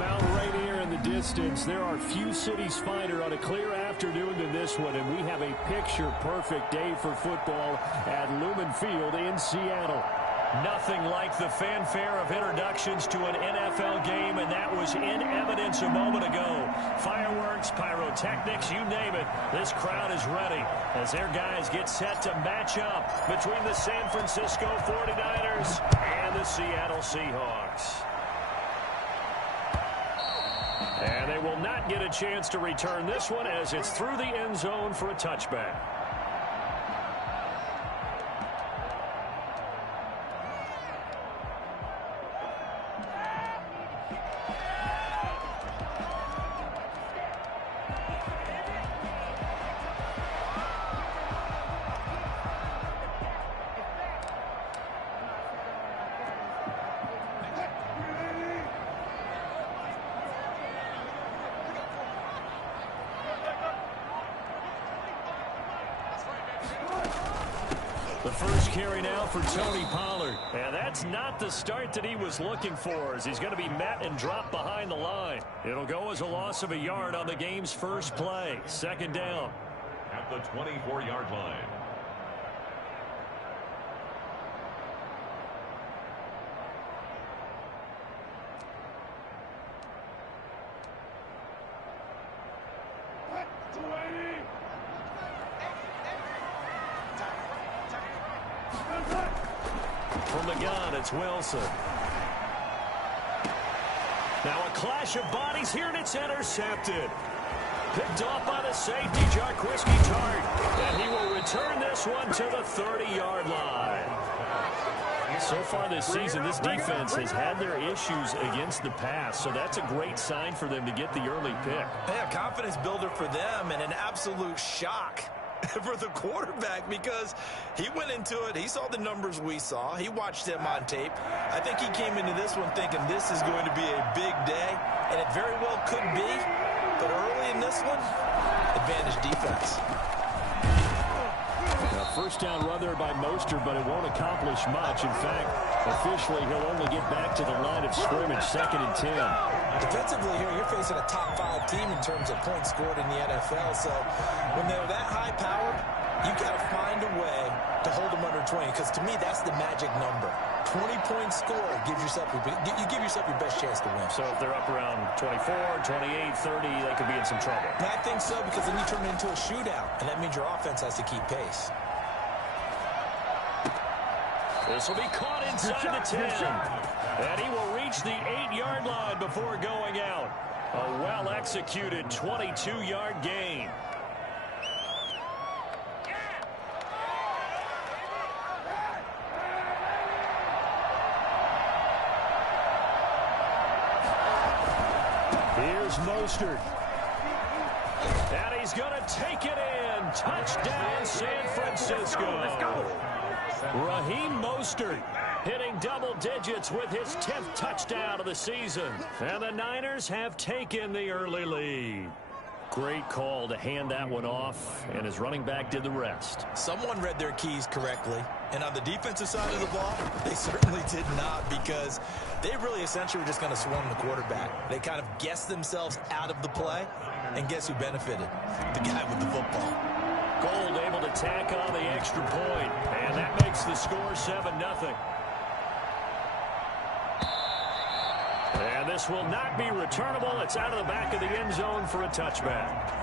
Mount Rainier in the distance. There are few cities finer on a clear afternoon than this one, and we have a picture-perfect day for football at Lumen Field in Seattle. Nothing like the fanfare of introductions to an NFL game, and that was in evidence a moment ago. Fireworks, pyrotechnics, you name it. This crowd is ready as their guys get set to match up between the San Francisco 49ers and the Seattle Seahawks. And they will not get a chance to return this one as it's through the end zone for a touchback. The first carry now for Tony Pollard. And that's not the start that he was looking for, as he's going to be met and dropped behind the line. It'll go as a loss of a yard on the game's first play. Second down. At the 24-yard line. From the gun, it's Wilson. Now a clash of bodies here, and it's intercepted. Picked off by the safety, Jarquiski Tart. And he will return this one to the 30-yard line. So far this season, this defense has had their issues against the pass, so that's a great sign for them to get the early pick. Yeah, confidence builder for them, and an absolute shock for the quarterback, because he went into it, he saw the numbers we saw, he watched them on tape. I think he came into this one thinking this is going to be a big day, and it very well could be, but early in this one, advantage defense. First down run there by Mostert, but it won't accomplish much. In fact, officially, he'll only get back to the line of scrimmage, 2nd and 10. Defensively here, you're facing a top-5 team in terms of points scored in the NFL. So when they're that high-powered, you got to find a way to hold them under 20, because to me, that's the magic number. 20-point score gives yourself, you give yourself your best chance to win. So if they're up around 24, 28, 30, they could be in some trouble. And I think so, because then you turn it into a shootout, and that means your offense has to keep pace. This will be caught inside the 10. And he will reach the 8-yard line before going out. A well-executed 22-yard gain. Here's Mostert. And he's going to take it in. Touchdown, San Francisco. Let's go. Raheem Mostert hitting double digits with his 10th touchdown of the season. And the Niners have taken the early lead. Great call to hand that one off, and his running back did the rest. Someone read their keys correctly, and on the defensive side of the ball, they certainly did not, because they really essentially were just going to swarm the quarterback. They kind of guessed themselves out of the play, and guess who benefited? The guy with the football. Gold able to tack on the extra point, and that makes the score 7-0. And this will not be returnable. It's out of the back of the end zone for a touchback.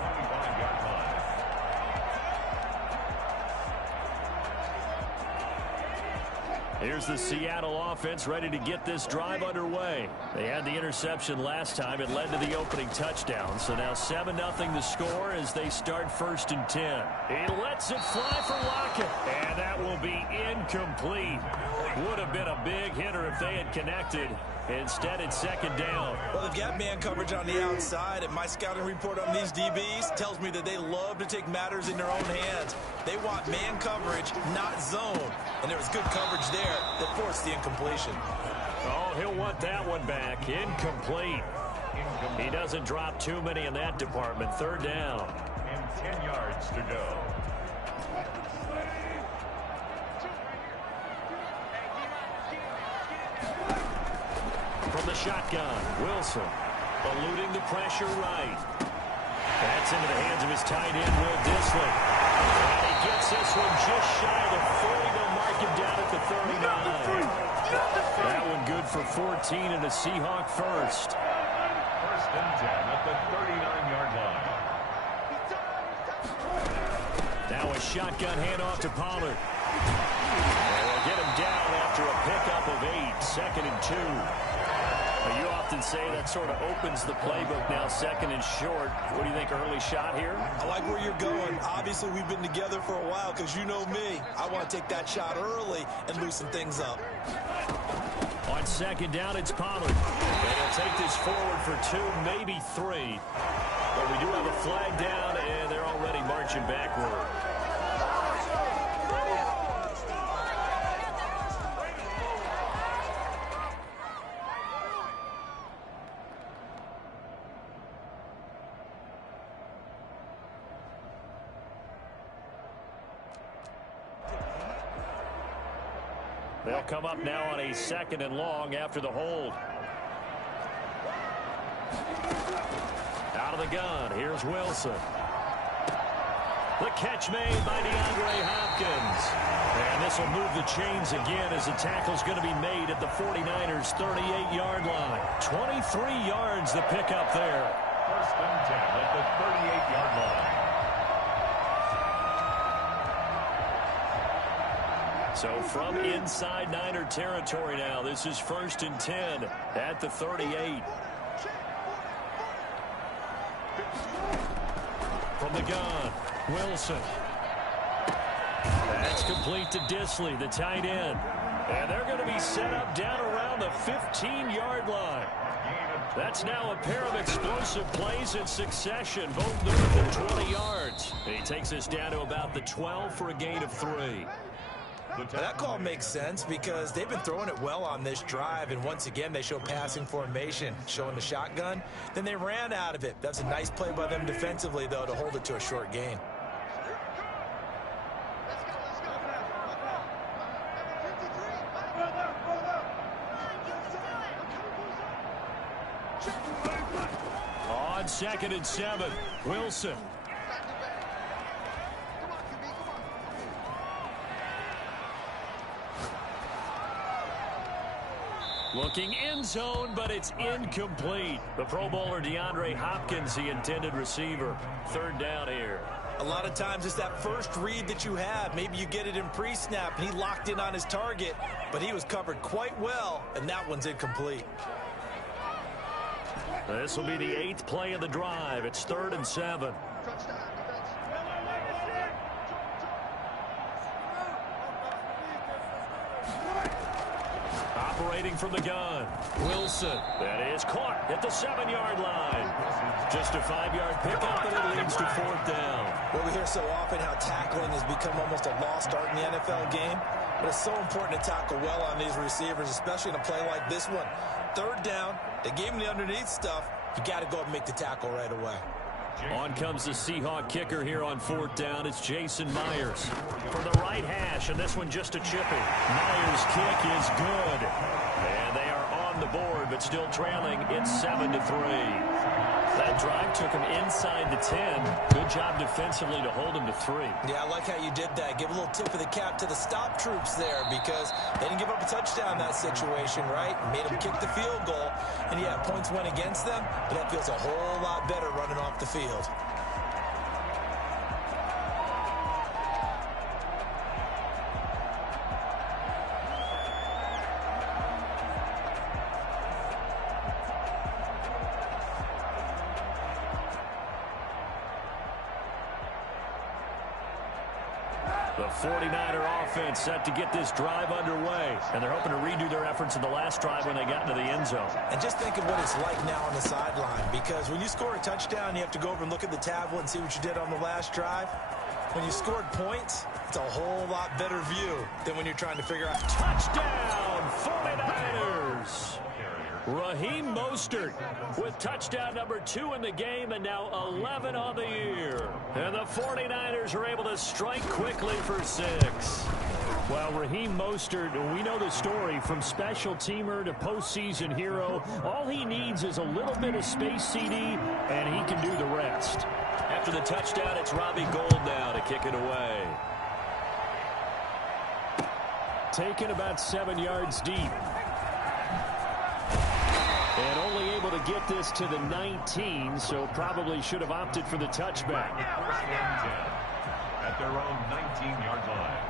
Here's the Seattle offense ready to get this drive underway. They had the interception last time. It led to the opening touchdown. So now 7-0 the score as they start 1st and 10. He lets it fly for Lockett. And that will be incomplete. Would have been a big hitter if they had connected. Instead, it's 2nd down. Well, they've got man coverage on the outside, and my scouting report on these DBs tells me that they love to take matters in their own hands. They want man coverage, not zone. And there was good coverage there that forced the incompletion. Oh, he'll want that one back. Incomplete. He doesn't drop too many in that department. 3rd down. And 10 yards to go. From the shotgun, Wilson. Eluding the pressure right. That's into the hands of his tight end, Will Dissly. And he gets this one just shy of the 40. They'll mark him down at the 39. That one good for 14 and a Seahawk first. First and 10 at the 39-yard line. Now a shotgun handoff to Pollard. And they'll get him down after a pickup of 8. Second and 2. You often say that sort of opens the playbook now, second and short. What do you think, early shot here? I like where you're going. Obviously, we've been together for a while because you know me. I want to take that shot early and loosen things up. On second down, it's Pollard. And he'll take this forward for 2, maybe 3. But we do have a flag down, and they're already marching backward. They'll come up now on a second and long after the hold. Out of the gun, here's Wilson. The catch made by DeAndre Hopkins. And this will move the chains again as the tackle's going to be made at the 49ers' 38-yard line. 23 yards the pickup there. First and 10 at the 38-yard line. So from inside Niner territory now, this is first and 10 at the 38. From the gun, Wilson. That's complete to Dissly, the tight end. And they're going to be set up down around the 15-yard line. That's now a pair of explosive plays in succession, both north of 20 yards. And he takes us down to about the 12 for a gain of 3. That call makes sense because they've been throwing it well on this drive, and once again they show passing formation, showing the shotgun. Then they ran out of it. That's a nice play by them defensively, though, to hold it to a short gain. On second and 7, Wilson. Looking end zone, but it's incomplete. The Pro Bowler DeAndre Hopkins, the intended receiver. Third down here. A lot of times it's that first read that you have. Maybe you get it in pre-snap, and he locked in on his target, but he was covered quite well, and that one's incomplete. This will be the 8th play of the drive. It's 3rd and 7. Operating from the gun, Wilson. That is caught at the 7-yard line. Just a 5-yard pickup, and it leads to 4th down. Well, we hear so often how tackling has become almost a lost art in the NFL game, but it's so important to tackle well on these receivers, especially in a play like this one. 3rd down, they gave him the underneath stuff. You got to go and make the tackle right away. On comes the Seahawk kicker here on 4th down. It's Jason Myers from the right hash, and this one just a chipping. Myers' kick is good. And they are on the board, but still trailing. It's 7-3. That drive took him inside the 10. Good job defensively to hold him to 3. Yeah, I like how you did that. Give a little tip of the cap to the stop troops there because they didn't give up a touchdown in that situation, right? Made them kick the field goal. And, yeah, points went against them, but that feels a whole lot better running off the field. The 49er offense set to get this drive underway, and they're hoping to redo their efforts in the last drive when they got into the end zone. And just think of what it's like now on the sideline, because when you score a touchdown, you have to go over and look at the tablet and see what you did on the last drive. When you scored points, it's a whole lot better view than when you're trying to figure out. Touchdown, 49ers! Raheem Mostert with touchdown number 2 in the game and now 11 on the year. And the 49ers are able to strike quickly for 6. Well, Raheem Mostert, we know the story, from special teamer to postseason hero. All he needs is a little bit of space, CD, and he can do the rest. After the touchdown, it's Robbie Gould now to kick it away. Taken about 7 yards deep. And only able to get this to the 19, so probably should have opted for the touchback. At their own 19-yard line.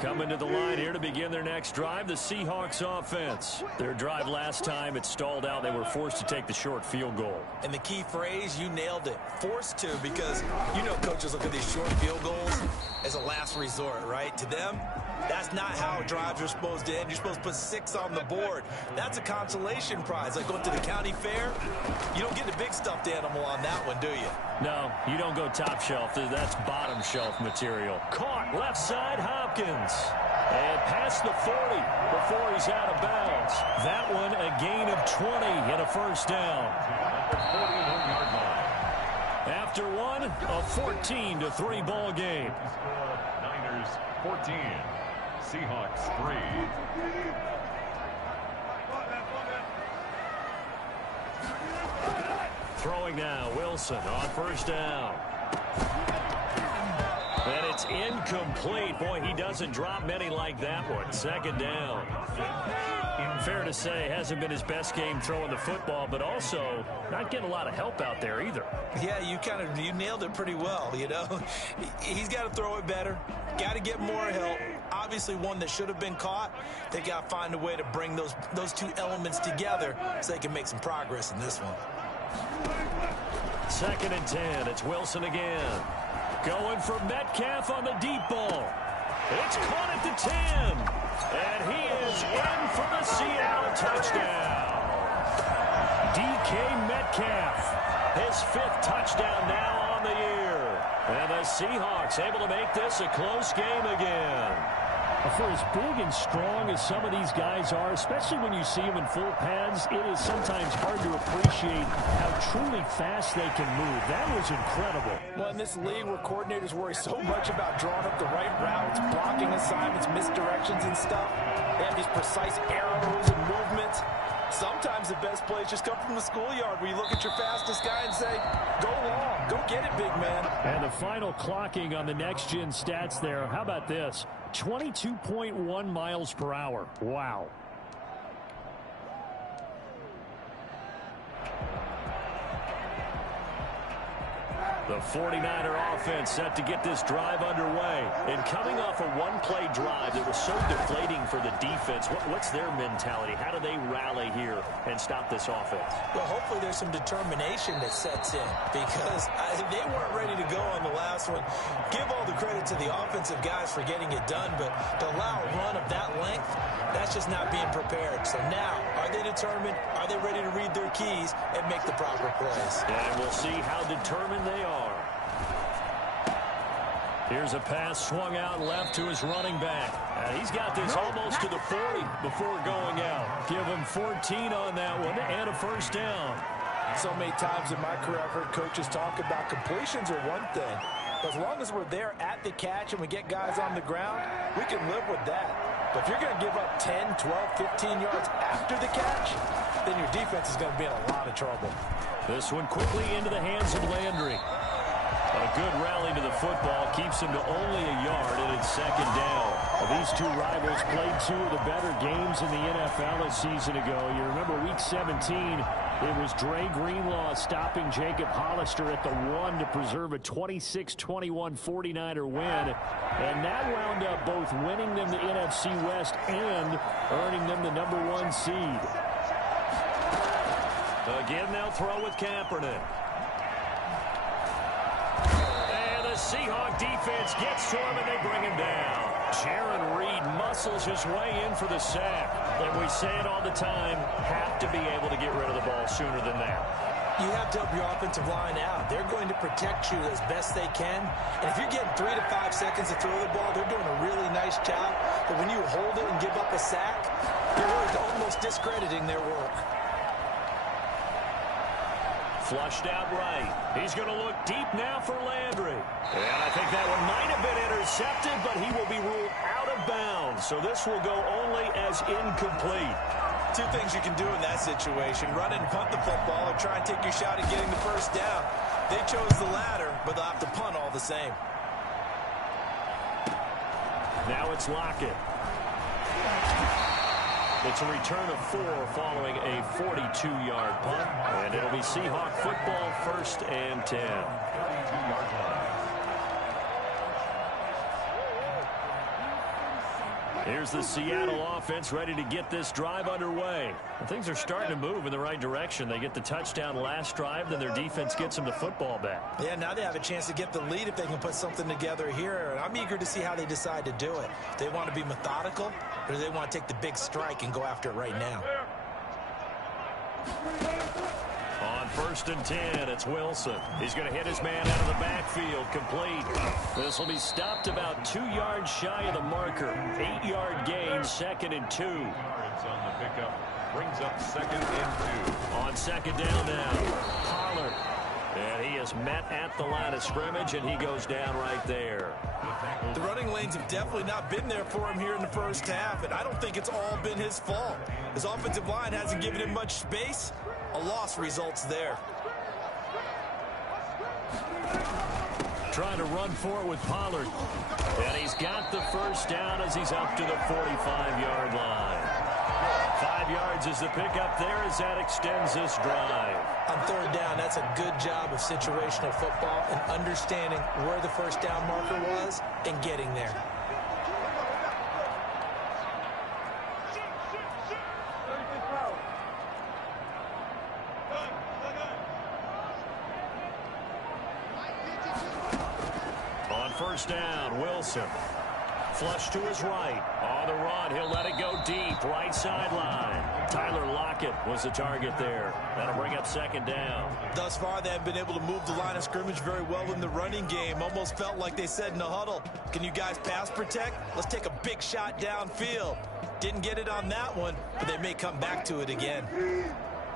Coming to the line here to begin their next drive, the Seahawks offense. Their drive last time, it stalled out. They were forced to take the short field goal. And the key phrase, you nailed it. Forced to, because you know coaches look at these short field goals as a last resort, right? To them, that's not how drives are supposed to end. You're supposed to put 6 on the board. That's a consolation prize. Like going to the county fair, you don't get the big stuffed animal on that one, do you? No, you don't go top shelf. That's bottom shelf material. Caught left side, Hopkins. And past the 40 before he's out of bounds. That one a gain of 20 and a first down. After one, a 14-3 ball game. Niners 14, Seahawks 3. Throwing now, Wilson on first down. And it's incomplete. Boy, he doesn't drop many like that one. Second down. Fair to say, hasn't been his best game throwing the football, but also not getting a lot of help out there either. Yeah, you nailed it pretty well, you know. He's got to throw it better. Got to get more help. Obviously one that should have been caught. They got to find a way to bring those two elements together so they can make some progress in this one. 2nd and 10. It's Wilson again. Going for Metcalf on the deep ball. It's caught at the 10. And he is in for the Seattle touchdown. DK Metcalf, his 5th touchdown now on the year. And the Seahawks able to make this a close game again. For as big and strong as some of these guys are, especially when you see them in full pads, it is sometimes hard to appreciate how truly fast they can move. That was incredible. Well, in this league where coordinators worry so much about drawing up the right routes, blocking assignments, misdirections and stuff, they have these precise arrows and movements. Sometimes the best plays just come from the schoolyard where you look at your fastest guy and say, go long, go get it, big man. And the final clocking on the next-gen stats there, how about this? 22.1 miles per hour. Wow. The 49er offense set to get this drive underway. And coming off a one-play drive that was so deflating for the defense, what's their mentality? How do they rally here and stop this offense? Well, hopefully there's some determination that sets in because they weren't ready to go on the last one. Give all the credit to the offensive guys for getting it done, but to allow a run of that length, that's just not being prepared. So now, are they determined? Are they ready to read their keys and make the proper plays? And we'll see how determined they are. Here's a pass swung out left to his running back. And he's got this almost to the 40 before going out. Give him 14 on that one and a first down. So many times in my career I've heard coaches talk about completions are one thing. But as long as we're there at the catch and we get guys on the ground, we can live with that. But if you're going to give up 10, 12, 15 yards after the catch, then your defense is going to be in a lot of trouble. This one quickly into the hands of Landry. A good rally to the football keeps him to only a yard, and it's second down. These two rivals played 2 of the better games in the NFL a season ago. You remember Week 17, it was Dre Greenlaw stopping Jacob Hollister at the 1 to preserve a 26-21 49er win. And that wound up both winning them the NFC West and earning them the #1 seed. Again, they'll throw with Kaepernick. Seahawk defense gets to him and they bring him down. Jaron Reed muscles his way in for the sack. And we say it all the time, have to be able to get rid of the ball sooner than that. You have to help your offensive line out. They're going to protect you as best they can. And if you're getting 3 to 5 seconds to throw the ball, they're doing a really nice job. But when you hold it and give up a sack, you're really almost discrediting their work. Flushed out right. He's going to look deep now for Landry. And I think that one might have been intercepted, but he will be ruled out of bounds. So this will go only as incomplete. Two things you can do in that situation: run and punt the football, or try and take your shot at getting the first down. They chose the latter, but they'll have to punt all the same. Now it's Lockett. It's a return of 4 following a 42-yard punt. And it'll be Seahawk football, 1st and 10. 32-yard line. Here's the Seattle offense ready to get this drive underway. And things are starting to move in the right direction. They get the touchdown last drive, then their defense gets them the football back. Yeah, now they have a chance to get the lead if they can put something together here. And I'm eager to see how they decide to do it. They want to be methodical, or do they want to take the big strike and go after it right now? On 1st and 10, it's Wilson. He's going to hit his man out of the backfield, complete. This will be stopped about 2 yards shy of the marker. 8-yard gain, 2nd and 2. Yards on the pickup. Brings up 2nd and 2. On 2nd down now, Pollard. And he is met at the line of scrimmage, and he goes down right there. The running lanes have definitely not been there for him here in the first half, and I don't think it's all been his fault. His offensive line hasn't given him much space. A loss results there. Trying to run for it with Pollard. And he's got the first down as he's up to the 45-yard line. 5 yards is the pickup there as that extends this drive. On 3rd down, that's a good job of situational football and understanding where the first down marker was and getting there. On 1st down, Wilson. Flush to his right. On the run, he'll let it go deep. Right sideline. Tyler Lockett was the target there. That'll bring up 2nd down. Thus far, they have been able to move the line of scrimmage very well in the running game. Almost felt like they said in the huddle, can you guys pass protect? Let's take a big shot downfield. Didn't get it on that one, but they may come back to it again.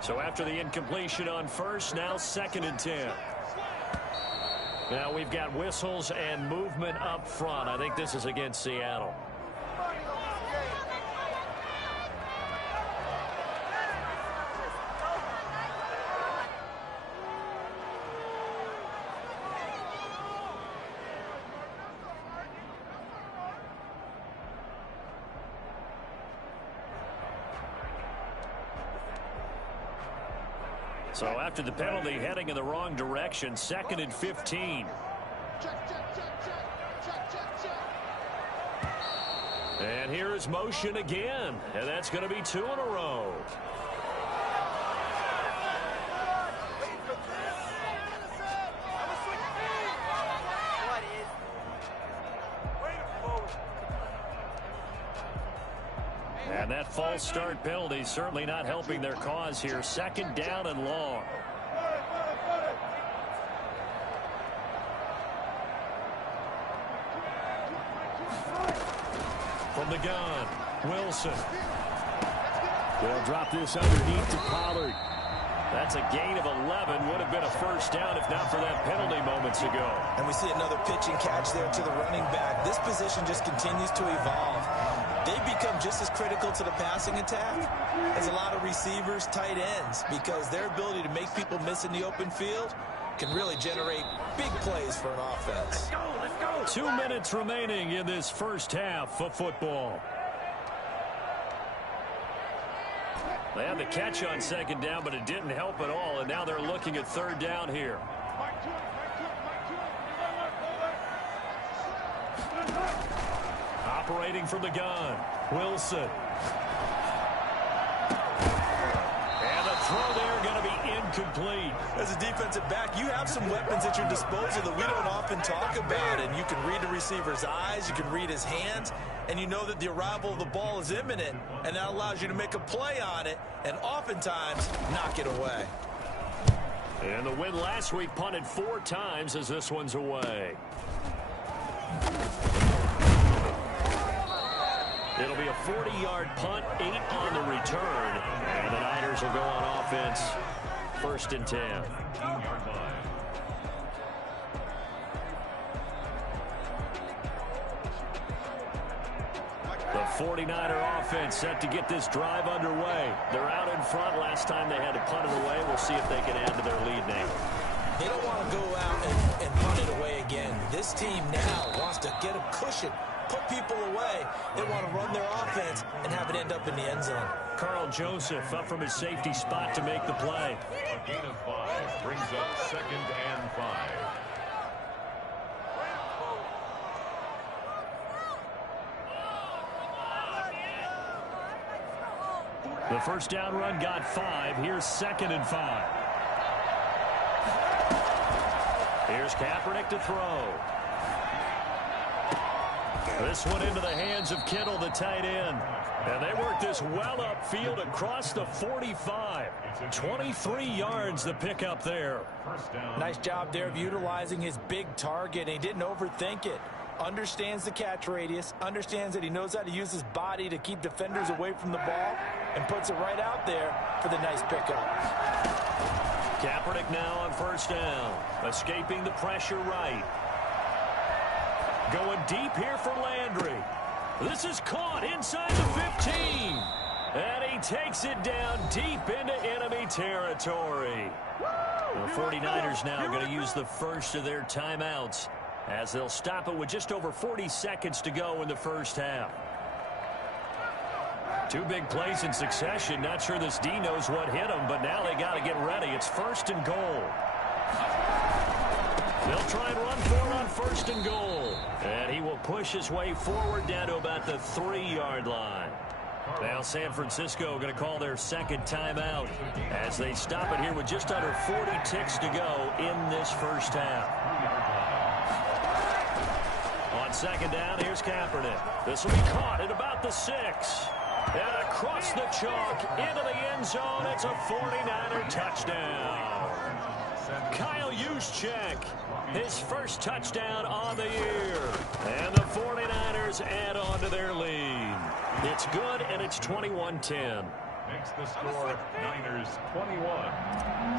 So after the incompletion on 1st, now 2nd and 10. Now we've got whistles and movement up front. I think this is against Seattle. So after the penalty, heading in the wrong direction, 2nd and 15. And here is motion again, and that's going to be 2 in a row. And that false start penalty certainly not helping their cause here. 2nd down and long. From the gun, Wilson. They'll drop this underneath to Pollard. That's a gain of 11. Would have been a first down if not for that penalty moments ago. And we see another pitch and catch there to the running back. This position just continues to evolve. They've become just as critical to the passing attack as a lot of receivers, tight ends, because their ability to make people miss in the open field can really generate big plays for an offense. Let's go. 2 minutes remaining in this first half of football. They had the catch on 2nd down, but it didn't help at all, and now they're looking at 3rd down here. Operating from the gun, Wilson. And the throw there going to be incomplete. As a defensive back, you have some weapons at your disposal that we don't often talk about, and you can read the receiver's eyes, you can read his hands, and you know that the arrival of the ball is imminent, and that allows you to make a play on it and oftentimes knock it away. And the win last week punted 4 times as this one's away. It'll be a 40-yard punt, 8 on the return. And the Niners will go on offense, 1st and 10. 17-yard line. The 49er offense set to get this drive underway. They're out in front. Last time they had to punt it away. We'll see if they can add to their lead now. They don't want to go out and punt it away again. This team now wants to get a cushion, put people away. They want to run their offense and have it end up in the end zone. Karl Joseph up from his safety spot to make the play. A gain of 5 brings up 2nd and 5. The first down run got 5. Here's 2nd and 5. Here's Kaepernick to throw. This one into the hands of Kittle, the tight end. And they work this well upfield across the 45. 23 yards the pickup there. First down. Nice job there of utilizing his big target. And he didn't overthink it. Understands the catch radius, understands that he knows how to use his body to keep defenders away from the ball, and puts it right out there for the nice pickup. Kaepernick now on first down, escaping the pressure right. Going deep here for Landry. This is caught inside the 15. And he takes it down deep into enemy territory. The 49ers now going to use the first of their timeouts, as they'll stop it with just over 40 seconds to go in the first half. 2 big plays in succession. Not sure this D knows what hit him, but now they got to get ready. It's 1st and goal. They'll try and run for it on 1st and goal. And he will push his way forward down to about the 3-yard line. Now San Francisco going to call their 2nd timeout as they stop it here with just under 40 ticks to go in this first half. On 2nd down, here's Kaepernick. This will be caught at about the 6. And across the chalk into the end zone. It's a 49er touchdown. Kyle Juszczyk, his first touchdown on the year. And the 49ers add on to their lead. It's good, and it's 21-10. Makes the score Niners 21,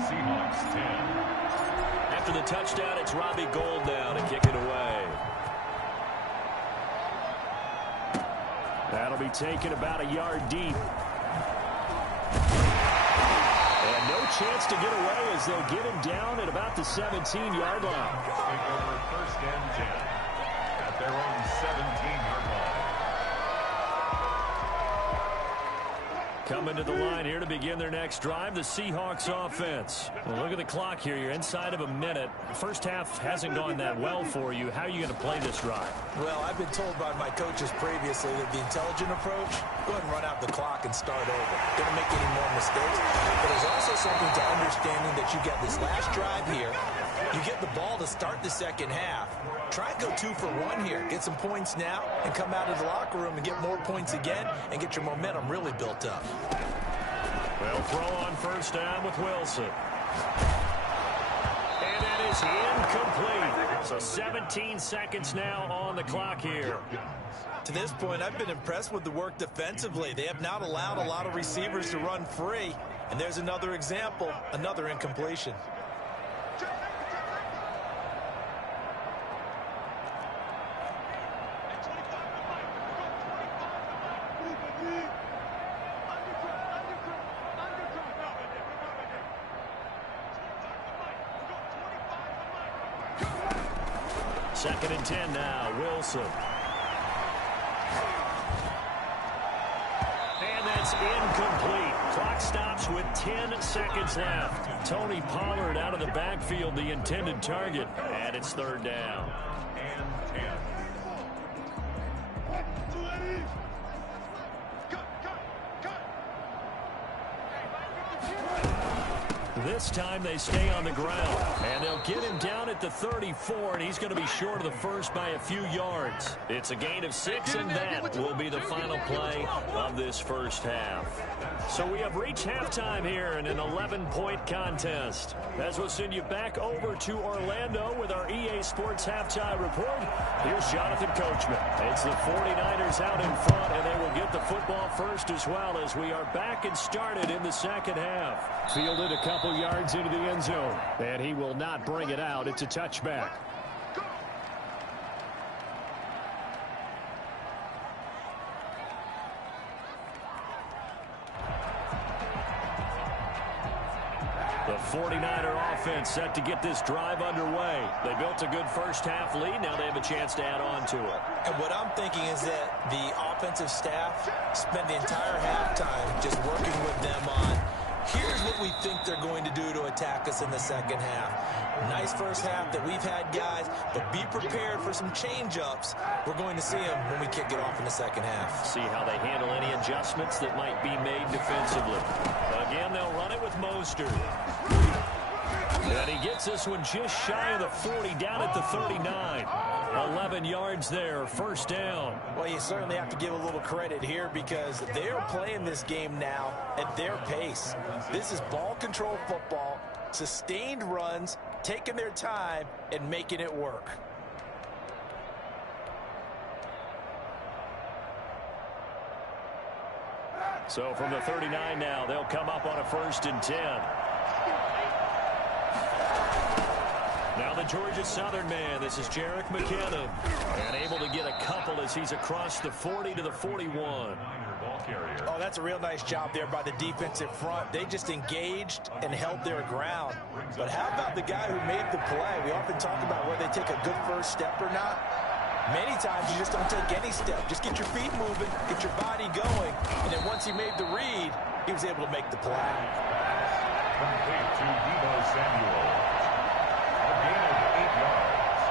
Seahawks 10. After the touchdown, it's Robbie Gould now to kick it away. That'll be taken about a yard deep. And no chance to get away as they'll get him down at about the 17-yard line. Take over 1st and 10 at their own 17-yard line. Coming to the line here to begin their next drive, the Seahawks offense. Well, look at the clock here. You're inside of a minute. The first half hasn't gone that well for you. How are you going to play this drive? Well, I've been told by my coaches previously that the intelligent approach, go ahead and run out the clock and start over. Don't make any more mistakes. But there's also something to understanding that you get this last drive here. You get the ball to start the second half. Try and go 2 for 1 here. Get some points now and come out of the locker room and get more points again and get your momentum really built up. They'll throw on first down with Wilson. And that is incomplete. So 17 seconds now on the clock here. To this point, I've been impressed with the work defensively. They have not allowed a lot of receivers to run free. And there's another example, another incompletion. Second and 10 now, Wilson. And that's incomplete. Clock stops with 10 seconds left. Tony Pollard out of the backfield, the intended target. And it's 3rd down. And 10. This time they stay on the ground. And they'll get him down at the 34, and he's going to be short of the first by a few yards. It's a gain of 6, and that will be the final play of this first half. So we have reached halftime here in an 11-point contest. As we'll send you back over to Orlando with our EA Sports Halftime Report, here's Jonathan Coachman. It's the 49ers out in front, and they will get the football first as well as we are back and started in the second half. Fielded a couple yards into the end zone, and he will not bring it out. It's a touchback. The 49er offense set to get this drive underway. They built a good first half lead. Now they have a chance to add on to it. And what I'm thinking is that the offensive staff spent the entire halftime just working with them on, here's what we think they're going to do to attack us in the second half. Nice first half that we've had, guys, but be prepared for some change-ups. We're going to see them when we kick it off in the second half. See how they handle any adjustments that might be made defensively. Again, they'll run it with Mostert. And he gets this one just shy of the 40, down at the 39. 11 yards there, first down. Well, you certainly have to give a little credit here because they're playing this game now at their pace. This is ball control football, sustained runs, taking their time, and making it work. So from the 39 now, they'll come up on a 1st and 10. Now the Georgia Southern man, this is Jerick McKinnon, and able to get a couple as he's across the 40 to the 41. Oh, that's a real nice job there by the defensive front. They just engaged and held their ground. But how about the guy who made the play? We often talk about whether they take a good first step or not. Many times you just don't take any step. Just get your feet moving, get your body going, and then once he made the read, he was able to make the play. Complete to Deebo Samuel. A gain of 8 yards.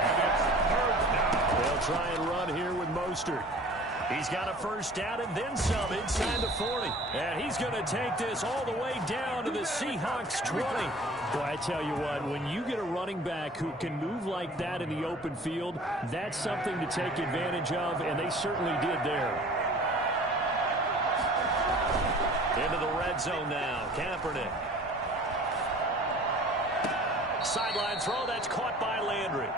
And it's 3rd down. They'll try and run here with Mostert. He's got a first down and then some inside the 40. And he's going to take this all the way down to the Seahawks 20. Boy, I tell you what, when you get a running back who can move like that in the open field, that's something to take advantage of, and they certainly did there. Into the red zone now, Kaepernick. Sideline throw, that's caught by Landry.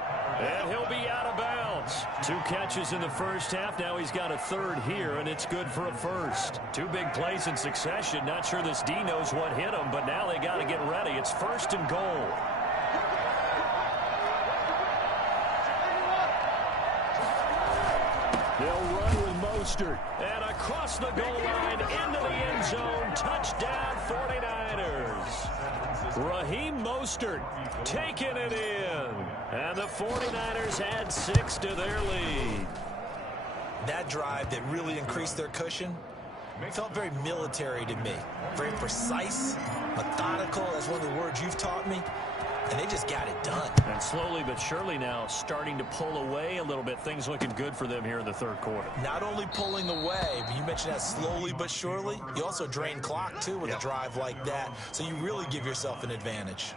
And he'll be out of bounds. 2 catches in the first half. Now he's got a 3rd here, and it's good for a 1st. 2 big plays in succession. Not sure this D knows what hit him, but now they got to get ready. It's 1st and goal. They'll run with Mostert. And across the goal line, into the end zone. Touchdown, 49ers. Raheem Mostert taking it in. And the 49ers add 6 to their lead. That drive that really increased their cushion felt very military to me. Very precise, methodical. That's one of the words you've taught me. And they just got it done. And slowly but surely now starting to pull away a little bit. Things looking good for them here in the 3rd quarter. Not only pulling away, but you mentioned that slowly but surely. You also drain clock, too, with a drive like that. So you really give yourself an advantage.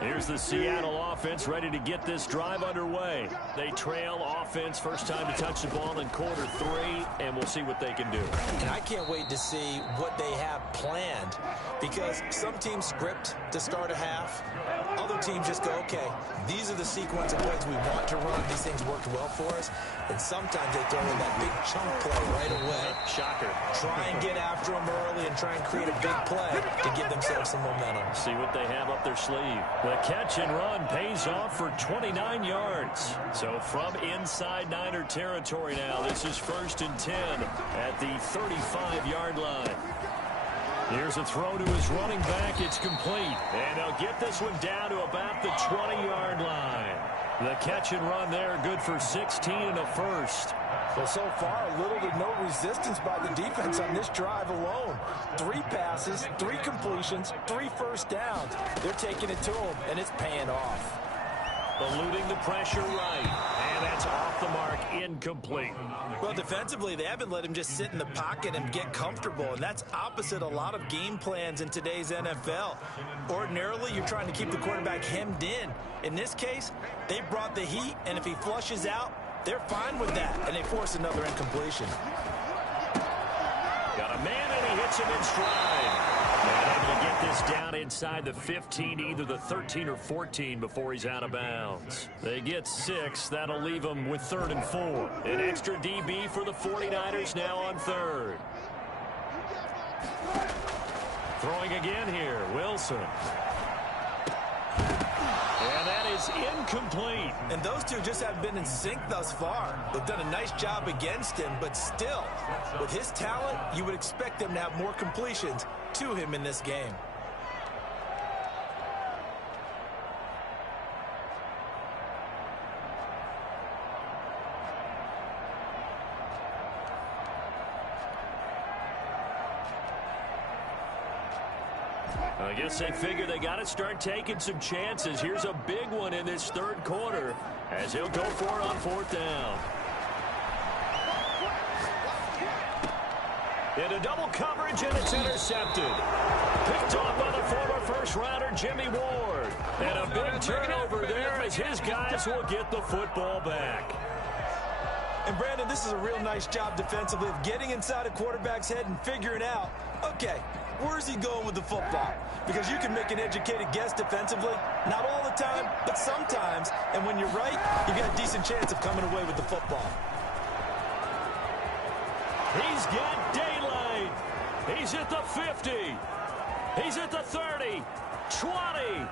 Here's the Seattle offense ready to get this drive underway. They trail offense, first time to touch the ball in quarter 3, and we'll see what they can do. And I can't wait to see what they have planned, because some teams script to start a half. Other teams just go, okay, these are the sequence of plays we want to run. These things worked well for us. And sometimes they throw in that big chunk play right away. Shocker. Try and get after them early and try and create a big play to give themselves some momentum. See what they have up their sleeve. The catch and run pays off for 29 yards. So from inside Niner territory now, this is 1st and 10 at the 35-yard line. Here's a throw to his running back. It's complete. And they'll get this one down to about the 20-yard line. The catch and run there, good for 16 and a 1st. Well, so far, little to no resistance by the defense on this drive alone. 3 passes, 3 completions, 3 first downs. They're taking it to them, and it's paying off. Eluding the pressure right. And that's off the mark, incomplete. Well, defensively, they haven't let him just sit in the pocket and get comfortable, and that's opposite a lot of game plans in today's NFL. Ordinarily, you're trying to keep the quarterback hemmed in. In this case, they brought the heat, and if he flushes out, they're fine with that, and they force another incompletion. Got a man, and he hits him in stride. And able to get this down inside the 15, either the 13 or 14 before he's out of bounds. They get 6. That'll leave them with 3rd and 4. An extra DB for the 49ers now on 3rd. Throwing again here, Wilson. And that is incomplete. And those two just haven't been in sync thus far. They've done a nice job against him, but still, with his talent, you would expect them to have more completions to him in this game. I guess they figure they got to start taking some chances. Here's a big one in this 3rd quarter as he'll go for it on 4th down. Into double coverage, and it's intercepted. Picked off by the former first-rounder Jimmy Ward. And a big turnover there as his guys will get the football back. And, Brandon, this is a real nice job defensively of getting inside a quarterback's head and figuring out, okay, where's he going with the football? Because you can make an educated guess defensively. Not all the time, but sometimes. And when you're right, you've got a decent chance of coming away with the football. He's got daylight. He's at the 50. He's at the 30. 20.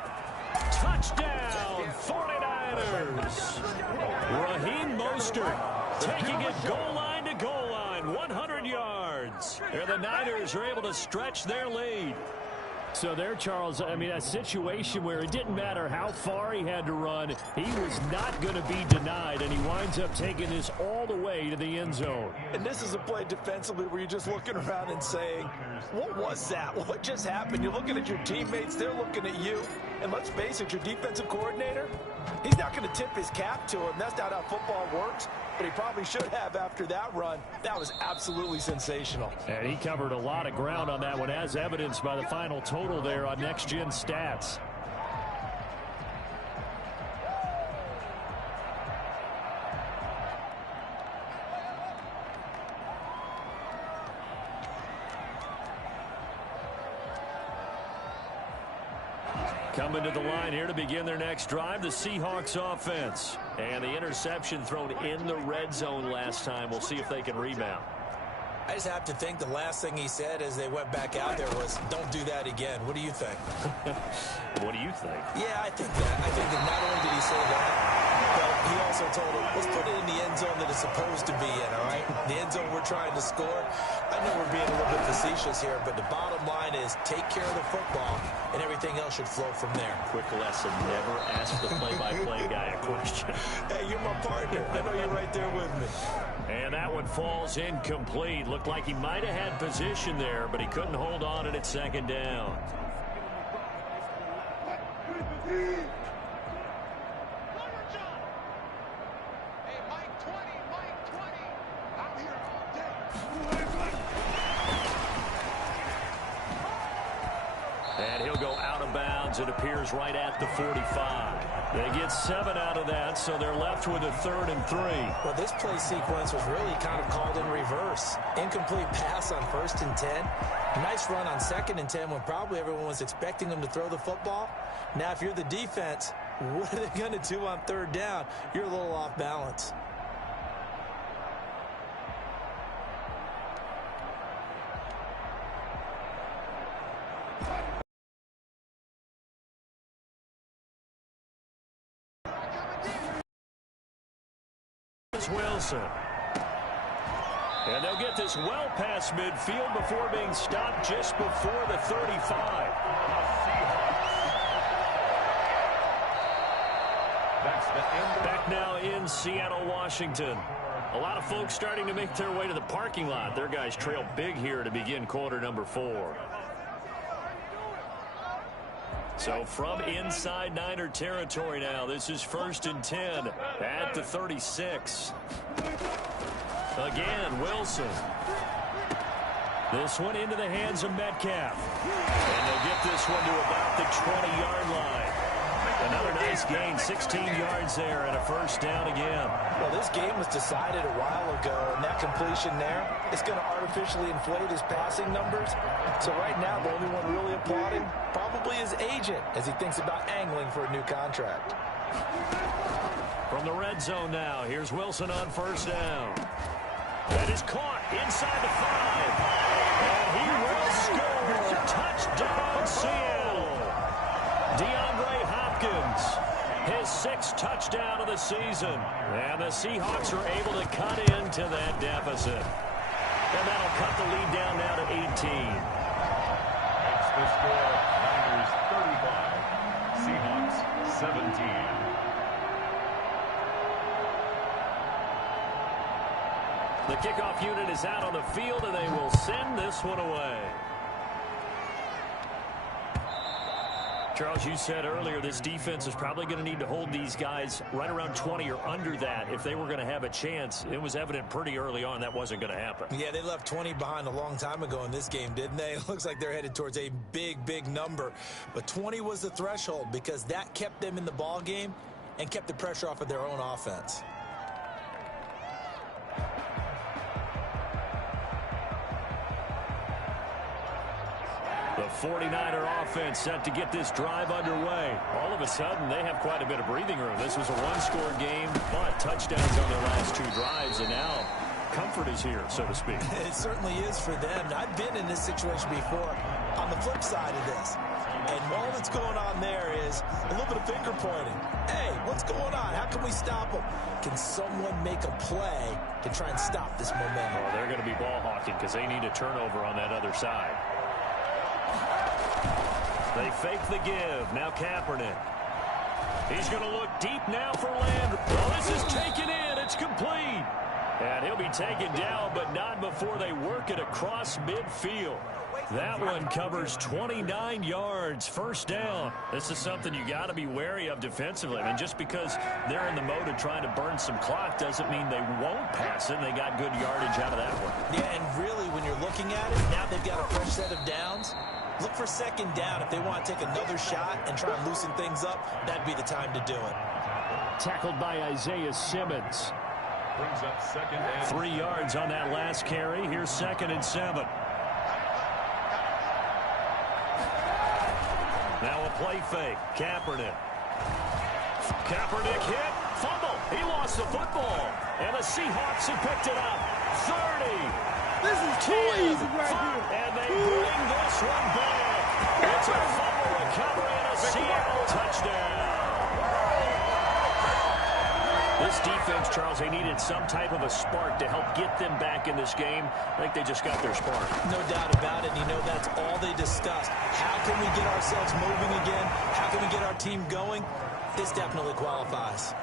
Touchdown, 49ers. Raheem Mostert taking it goal line to goal line, 100 yards. And the Niners are able to stretch their lead. So there, Charles, I mean, a situation where it didn't matter how far he had to run, he was not going to be denied, and he winds up taking this all the way to the end zone. And this is a play defensively where you're just looking around and saying, what was that? What just happened? You're looking at your teammates, they're looking at you. And let's face it, your defensive coordinator, he's not going to tip his cap to him. That's not how football works, but he probably should have after that run. That was absolutely sensational. And he covered a lot of ground on that one, as evidenced by the final total there on Next Gen Stats. Coming to the line here to begin their next drive, the Seahawks offense. And the interception thrown in the red zone last time. We'll see if they can rebound. I just have to think the last thing he said as they went back out there was, don't do that again. What do you think? What do you think? Yeah, I think that. I think that not only did he say that, but he also told him, let's put it in the end zone that it's supposed to be in, all right? The end zone we're trying to score. I know we're being a little bit facetious here, but the bottom line is take care of the football, and everything else should flow from there. Quick lesson, never ask the play-by-play guy a question. Hey, you're my partner. I know you're right there with me. And that one falls incomplete. Looked like he might have had position there, but he couldn't hold on at 2nd down. And he'll go out of bounds. It appears right at the 45. They get 7 out of that, so they're left with a 3rd and 3. Well, this play sequence was really kind of called in reverse. Incomplete pass on 1st and 10. Nice run on 2nd and 10 when probably everyone was expecting them to throw the football. Now, if you're the defense, what are they going to do on 3rd down? You're a little off balance. Wilson. And they'll get this well past midfield before being stopped just before the 35. Back now in Seattle, Washington. A lot of folks starting to make their way to the parking lot. Their guys trail big here to begin quarter number 4. So from inside Niner territory now, this is 1st and 10 at the 36. Again, Wilson. This one into the hands of Metcalf. And they'll get this one to about the 20-yard line. Another nice gain, 16 yards there and a 1st down again. Well, this game was decided a while ago, and that completion there is going to artificially inflate his passing numbers. So right now, the only one really applauding probably his agent as he thinks about angling for a new contract. From the red zone now, here's Wilson on 1st down. That is caught inside the 5. And he will score. Touchdown, Seattle. DeAndre Hopkins, his 6th touchdown of the season. And the Seahawks are able to cut into that deficit. And that'll cut the lead down now to 18. Makes the score Niners 35, Seahawks 17. The kickoff unit is out on the field, and they will send this one away. Charles, you said earlier this defense is probably going to need to hold these guys right around 20 or under that if they were going to have a chance. It was evident pretty early on that wasn't going to happen. Yeah, they left 20 behind a long time ago in this game, didn't they? It looks like they're headed towards a big, big number. But 20 was the threshold because that kept them in the ball game and kept the pressure off of their own offense. The 49er offense set to get this drive underway. All of a sudden, they have quite a bit of breathing room. This was a one-score game, but touchdowns on their last 2 drives, and now comfort is here, so to speak. It certainly is for them. I've been in this situation before on the flip side of this. And all that's going on there is a little bit of finger pointing. Hey, what's going on? How can we stop them? Can someone make a play to try and stop this momentum? Well, they're going to be ball hawking because they need a turnover on that other side. They fake the give. Now Kaepernick. He's going to look deep now for Landry. Well, this is taken in. It's complete. And he'll be taken down, but not before they work it across midfield. That one covers 29 yards. 1st down. This is something you got to be wary of defensively. I mean, just because they're in the mode of trying to burn some clock doesn't mean they won't pass it. And they got good yardage out of that one. Yeah, and really, when you're looking at it, now they've got a fresh set of downs. Look for 2nd down. If they want to take another shot and try and loosen things up, that'd be the time to do it. Tackled by Isaiah Simmons. Brings up 2nd and 3 yards on that last carry. Here's 2nd and 7. Now a play fake. Kaepernick. Kaepernick hit. Fumble. He lost the football. And the Seahawks have picked it up. 30. This is too easy right here. And they bring this one back. It's a fumble recovery and a Seattle touchdown. This defense, Charles, they needed some type of a spark to help get them back in this game. I think they just got their spark. No doubt about it. And you know that's all they discussed. How can we get ourselves moving again? How can we get our team going? This definitely qualifies.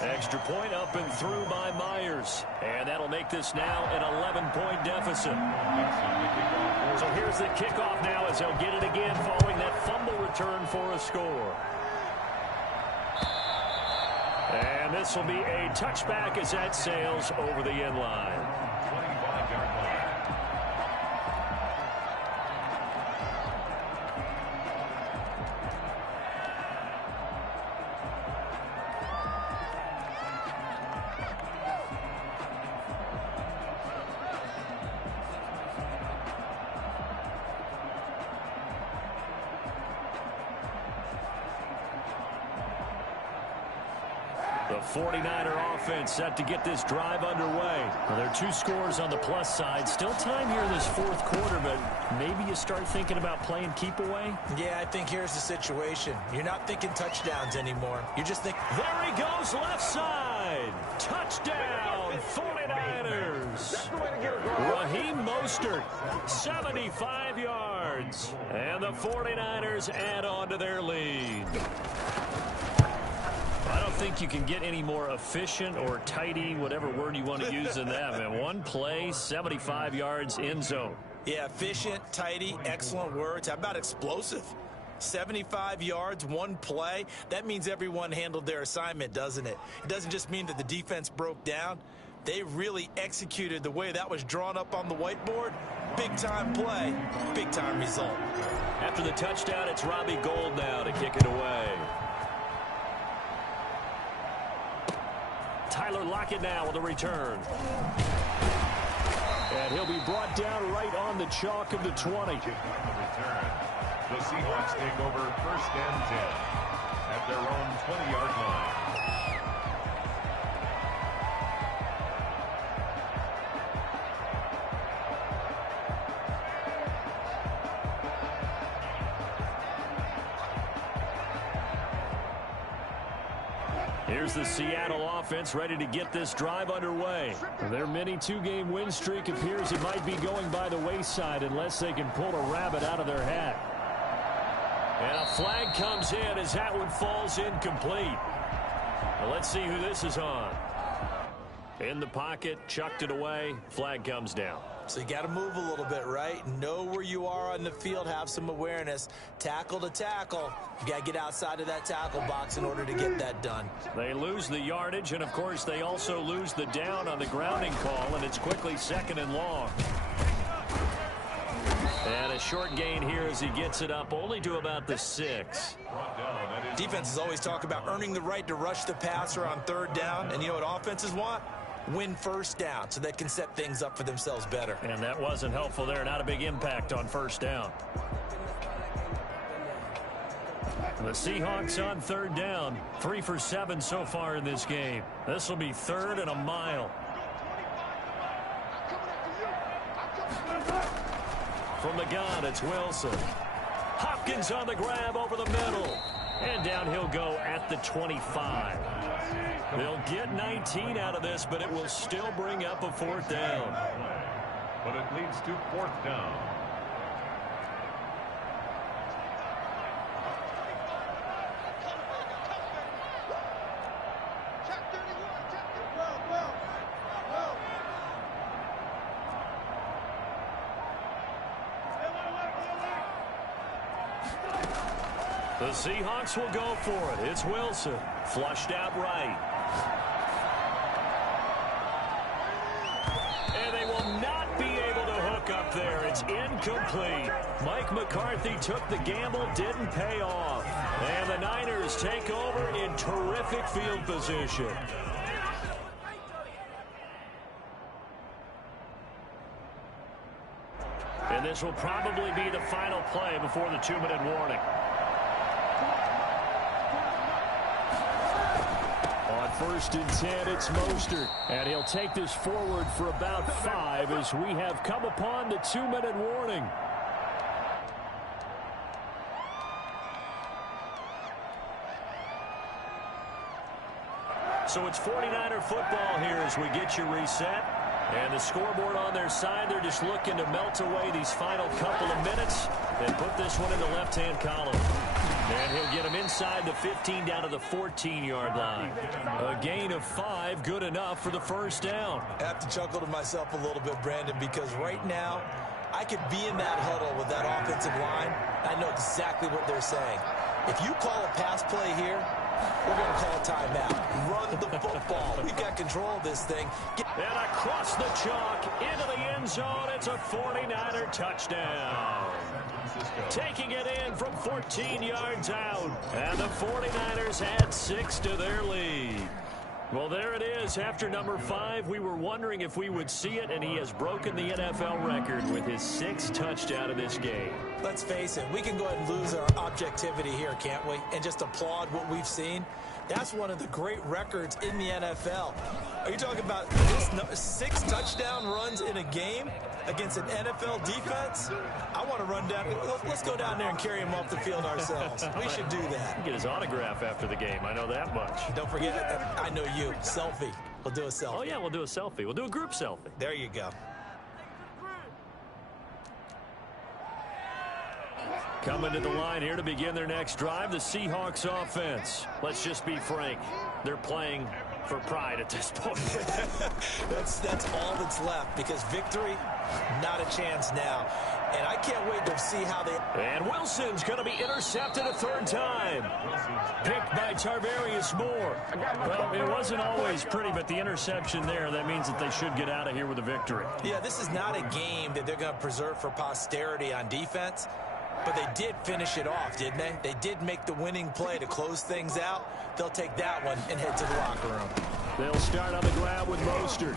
Extra point up and through by Myers. And that'll make this now an 11-point deficit. So here's the kickoff now as they'll get it again following that fumble return for a score. And this will be a touchback as that sails over the end line. 25-yard line. The 49er offense set to get this drive underway. Well, there are 2 scores on the plus side. Still time here in this 4th quarter, but maybe you start thinking about playing keep away. Yeah, I think here's the situation. You're not thinking touchdowns anymore. You're just thinking... There he goes, left side. Touchdown, 49ers. Raheem Mostert, 75 yards. And the 49ers add on to their lead. I don't think you can get any more efficient or tidy, whatever word you want to use in that. Man, one play, 75 yards, end zone. Yeah, efficient, tidy, excellent words. How about explosive? 75 yards, one play. That means everyone handled their assignment, doesn't it? It doesn't just mean that the defense broke down. They really executed the way that was drawn up on the whiteboard. Big-time play, big-time result. After the touchdown, it's Robbie Gould now to kick it away. Tyler Lockett now with a return. And he'll be brought down right on the chalk of the 20. On the return, the Seahawks take over 1st and 10 at their own 20-yard line. Here's the Seattle offense ready to get this drive underway. Their mini two-game win streak appears it might be going by the wayside unless they can pull a rabbit out of their hat. And a flag comes in as that one falls incomplete. Well, let's see who this is on. In the pocket, chucked it away, flag comes down. So you got to move a little bit, right? Know where you are on the field, have some awareness. Tackle to tackle. You got to get outside of that tackle box in order to get that done. They lose the yardage, and of course they also lose the down on the grounding call, and it's quickly 2nd and long. And a short gain here as he gets it up only to about the 6. Defenses always talk about earning the right to rush the passer on 3rd down, and you know what offenses want? Win 1st down so they can set things up for themselves better. And that wasn't helpful there. Not a big impact on 1st down. The Seahawks on 3rd down. 3 for 7 so far in this game. This will be 3rd and a mile. From the gun, it's Wilson. Hopkins on the grab over the middle. And down he'll go at the 25. They'll get 19 out of this, but it will still bring up a 4th down. But it leads to 4th down. The Seahawks will go for it. It's Wilson. Flushed out right. And they will not be able to hook up there. It's incomplete. Mike McCarthy took the gamble, didn't pay off. And the Niners take over in terrific field position. And this will probably be the final play before the 2-minute warning. On 1st and 10, it's Mostert. And he'll take this forward for about 5 as we have come upon the 2-minute warning. So it's 49er football here as we get you reset. And the scoreboard on their side, they're just looking to melt away these final couple of minutes and put this one in the left-hand column. And he'll get him inside the 15 down to the 14-yard line. A gain of 5, good enough for the 1st down. I have to chuckle to myself a little bit, Brandon, because right now I could be in that huddle with that offensive line. I know exactly what they're saying. If you call a pass play here, we're going to call a timeout. Run the football. We've got control of this thing. And across the chalk, into the end zone, it's a 49er touchdown. Taking it in from 14 yards out. And the 49ers add 6 to their lead. Well, there it is. After number 5, we were wondering if we would see it, and he has broken the NFL record with his 6th touchdown of this game. Let's face it, we can go ahead and lose our objectivity here, can't we? And just applaud what we've seen. That's one of the great records in the NFL. Are you talking about this 6 touchdown runs in a game against an NFL defense? I want to run down. Let's go down there and carry him off the field ourselves. We should do that. Get his autograph after the game. I know that much. Don't forget, I know you. Selfie. We'll do a selfie. Oh, yeah, we'll do a selfie. We'll do a group selfie. There you go. Coming to the line here to begin their next drive, the Seahawks offense. Let's just be frank. They're playing for pride at this point. That's all that's left, because victory, not a chance now. And I can't wait to see how they... And Wilson's going to be intercepted a third time. Picked by Tarvarius Moore. Well, it wasn't always pretty, but the interception there, that means that they should get out of here with a victory. Yeah, this is not a game that they're going to preserve for posterity on defense, but they did finish it off, didn't they? They did make the winning play to close things out. They'll take that one and head to the locker room. They'll start on the ground with Mostert.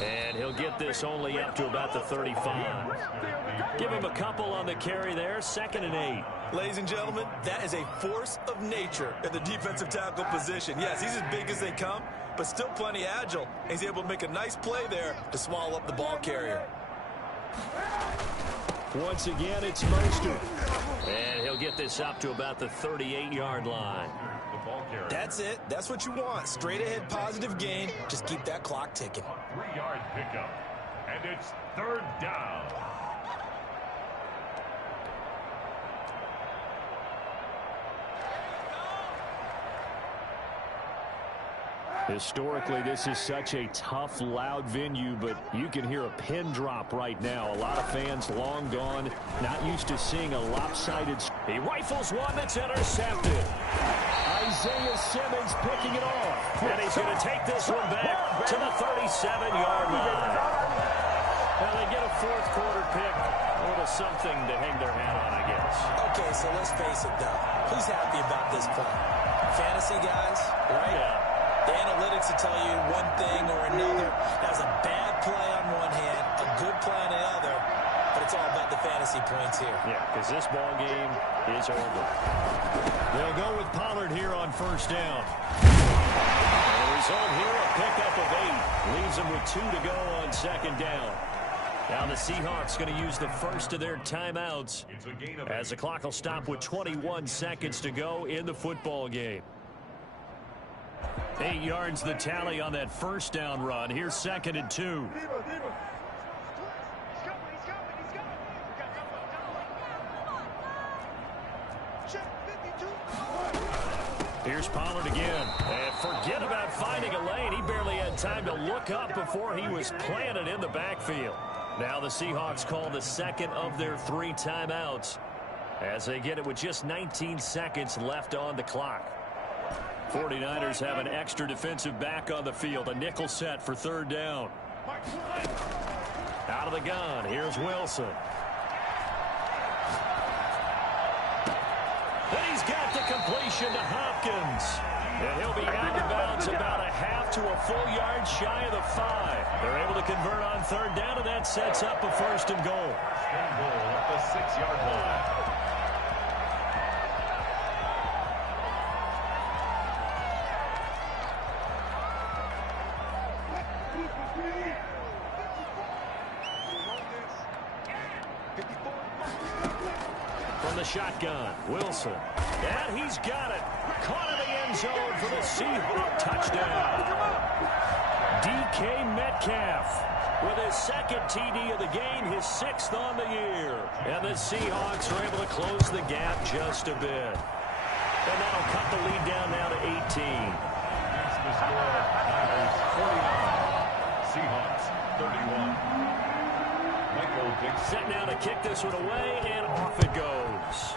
And he'll get this only up to about the 35. Give him a couple on the carry there, 2nd and 8. Ladies and gentlemen, that is a force of nature at the defensive tackle position. Yes, he's as big as they come, but still plenty agile. He's able to make a nice play there to swallow up the ball carrier. Once again, it's Mostert. And he'll get this up to about the 38-yard line. That's it. That's what you want. Straight ahead positive gain. Just keep that clock ticking. 3-yard pickup. And it's 3rd down. Historically, this is such a tough, loud venue, but you can hear a pin drop right now. A lot of fans long gone, not used to seeing a lopsided. He rifles one that's intercepted. Isaiah Simmons picking it off. And he's going to take this one back to the 37-yard line. Now they get a 4th quarter pick. A little something to hang their hat on, I guess. Okay, so let's face it, though. Who's happy about this play? Fantasy guys, right? Yeah. The analytics will tell you one thing or another. That was a bad play on one hand, a good play on the other, but it's all about the fantasy points here. Yeah, because this ball game is over. They'll go with Pollard here on 1st down. And the result here, a pickup of 8. Leaves them with 2 to go on 2nd down. Now the Seahawks going to use the first of their timeouts as the clock will stop with 21 seconds to go in the football game. 8 yards the tally on that 1st down run. Here's 2nd and 2. Here's Pollard again. And forget about finding a lane. He barely had time to look up before he was planted in the backfield. Now the Seahawks call the 2nd of their 3 timeouts as they get it with just 19 seconds left on the clock. 49ers have an extra defensive back on the field. A nickel set for 3rd down. Out of the gun. Here's Wilson. And he's got the completion to Hopkins. And he'll be out of bounds about a half to a full yard shy of the 5. They're able to convert on 3rd down, and that sets up a 1st and goal. And goal at the 6-yard line. From the shotgun, Wilson. And he's got it. Caught in the end zone for the Seahawks touchdown. DK Metcalf with his 2nd TD of the game, his 6th on the year. And the Seahawks are able to close the gap just a bit. And that'll cut the lead down now to 18. That's the score. Niners 49. Seahawks 31. Michael Vick Set now to kick this one away, and off it goes.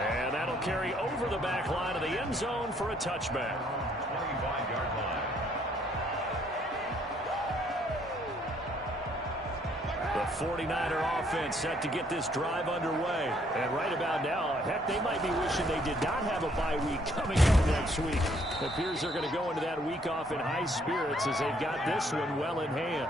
And that'll carry over the back line of the end zone for a touchback. 25-yard line. The 49er offense set to get this drive underway. And right about now, heck, they might be wishing they did not have a bye week coming up next week. It appears they're going to go into that week off in high spirits as they've got this one well in hand.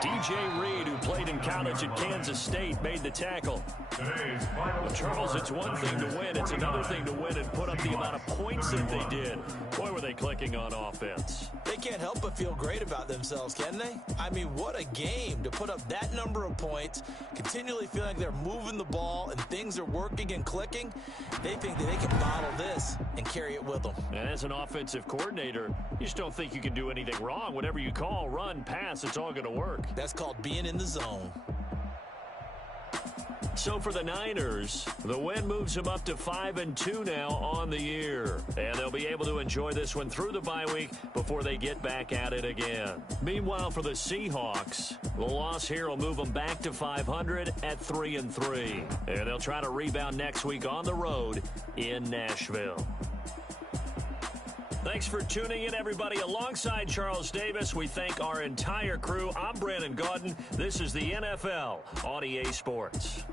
DJ Reed, who played in college at Kansas State, made the tackle. Well, Charles, it's one thing to win. It's another thing to win and put up the amount of points that they did. Boy, were they clicking on offense. They can't help but feel great about themselves, can they? I mean, what a game to put up that number of points, continually feeling like they're moving the ball and things are working and clicking. They think that they can bottle this and carry it with them. And as an offensive coordinator, you just don't think you can do anything wrong. Whatever you call, run, pass, it's all going to work. That's called being in the zone. So for the Niners, the win moves them up to 5-2 now on the year. And they'll be able to enjoy this one through the bye week before they get back at it again. Meanwhile, for the Seahawks, the loss here will move them back to 500 at 3-3. And they'll try to rebound next week on the road in Nashville. Thanks for tuning in, everybody. Alongside Charles Davis, we thank our entire crew. I'm Brandon Gaudin. This is the NFL on EA Sports.